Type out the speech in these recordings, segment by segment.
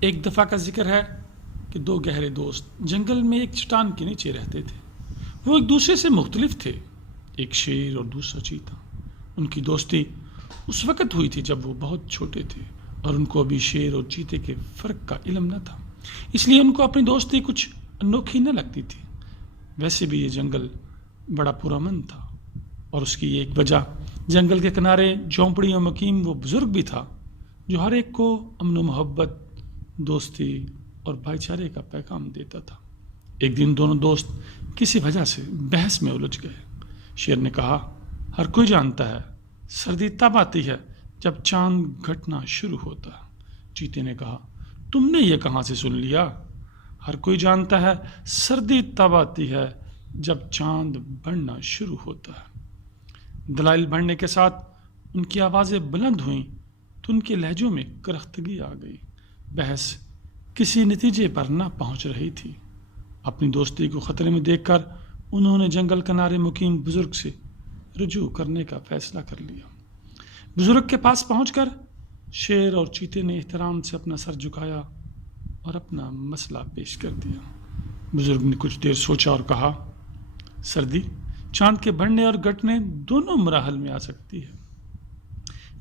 ایک دفعہ کا ذکر ہے کہ دو گہرے دوست جنگل میں ایک چٹان کے نیچے رہتے تھے۔ وہ ایک دوسرے سے مختلف تھے، ایک شیر اور دوسرا چیتا۔ ان کی دوستی اس وقت ہوئی تھی جب وہ بہت چھوٹے تھے اور ان کو ابھی شیر اور چیتے کے فرق کا علم نہ تھا، اس لیے ان کو اپنی دوستی کچھ انوکھی نہ لگتی تھی۔ ویسے بھی یہ جنگل بڑا پرامن تھا اور اس کی ایک وجہ جنگل کے کنارے جھونپڑی اور مقیم وہ بزرگ بھی تھا جو ہر ایک کو امن و محبت، دوستی اور بھائی چارے کا پیغام دیتا تھا۔ ایک دن دونوں دوست کسی وجہ سے بحث میں الجھ گئے۔ شیر نے کہا، ہر کوئی جانتا ہے سردی تب آتی ہے جب چاند گھٹنا شروع ہوتا ہے۔ چیتے نے کہا، تم نے یہ کہاں سے سن لیا؟ ہر کوئی جانتا ہے سردی تب آتی ہے جب چاند بڑھنا شروع ہوتا ہے۔ دلائل بڑھنے کے ساتھ ان کی آوازیں بلند ہوئیں تو ان کے لہجوں میں کرختگی آ گئی۔ بحث کسی نتیجے پر نہ پہنچ رہی تھی۔ اپنی دوستی کو خطرے میں دیکھ کر انہوں نے جنگل کنارے مقیم بزرگ سے رجوع کرنے کا فیصلہ کر لیا۔ بزرگ کے پاس پہنچ کر شیر اور چیتے نے احترام سے اپنا سر جھکایا اور اپنا مسئلہ پیش کر دیا۔ بزرگ نے کچھ دیر سوچا اور کہا، سردی چاند کے بڑھنے اور گھٹنے دونوں مراحل میں آ سکتی ہے۔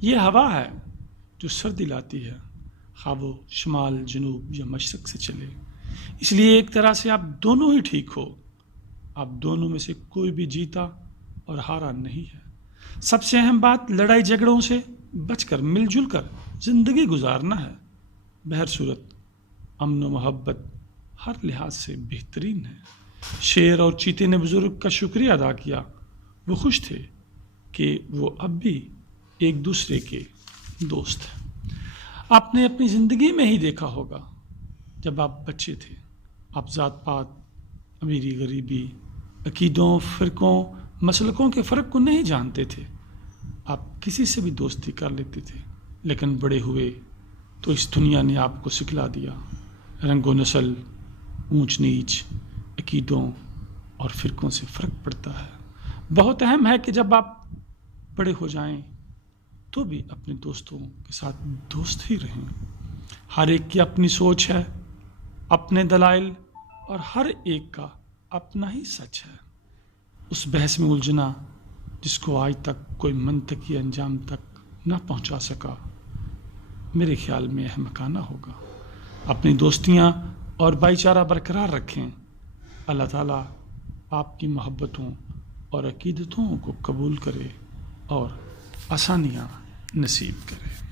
یہ ہوا ہے جو سردی لاتی ہے، خواہ وہ شمال، جنوب یا مشرق سے چلے۔ اس لیے ایک طرح سے آپ دونوں ہی ٹھیک ہو۔ آپ دونوں میں سے کوئی بھی جیتا اور ہارا نہیں ہے۔ سب سے اہم بات لڑائی جھگڑوں سے بچ کر مل جل کر زندگی گزارنا ہے۔ بہر صورت امن و محبت ہر لحاظ سے بہترین ہے۔ شیر اور چیتے نے بزرگ کا شکریہ ادا کیا۔ وہ خوش تھے کہ وہ اب بھی ایک دوسرے کے دوست ہیں۔ آپ نے اپنی زندگی میں ہی دیکھا ہوگا، جب آپ بچے تھے، آپ ذات پات، امیری غریبی، عقیدوں، فرقوں، مسلکوں کے فرق کو نہیں جانتے تھے۔ آپ کسی سے بھی دوستی کر لیتے تھے، لیکن بڑے ہوئے تو اس دنیا نے آپ کو سکھلا دیا۔ رنگ و نسل، اونچ نیچ، عقیدوں اور فرقوں سے فرق پڑتا ہے۔ بہت اہم ہے کہ جب آپ بڑے ہو جائیں تو بھی اپنے دوستوں کے ساتھ دوست ہی رہیں۔ ہر ایک کی اپنی سوچ ہے، اپنے دلائل اور ہر ایک کا اپنا ہی سچ ہے۔ اس بحث میں الجھنا جس کو آج تک کوئی منطقی انجام تک نہ پہنچا سکا، میرے خیال میں احمقانہ ہوگا۔ اپنی دوستیاں اور بھائی چارہ برقرار رکھیں۔ اللہ تعالیٰ آپ کی محبتوں اور عقیدتوں کو قبول کرے اور آسانیاں نصیب کرے۔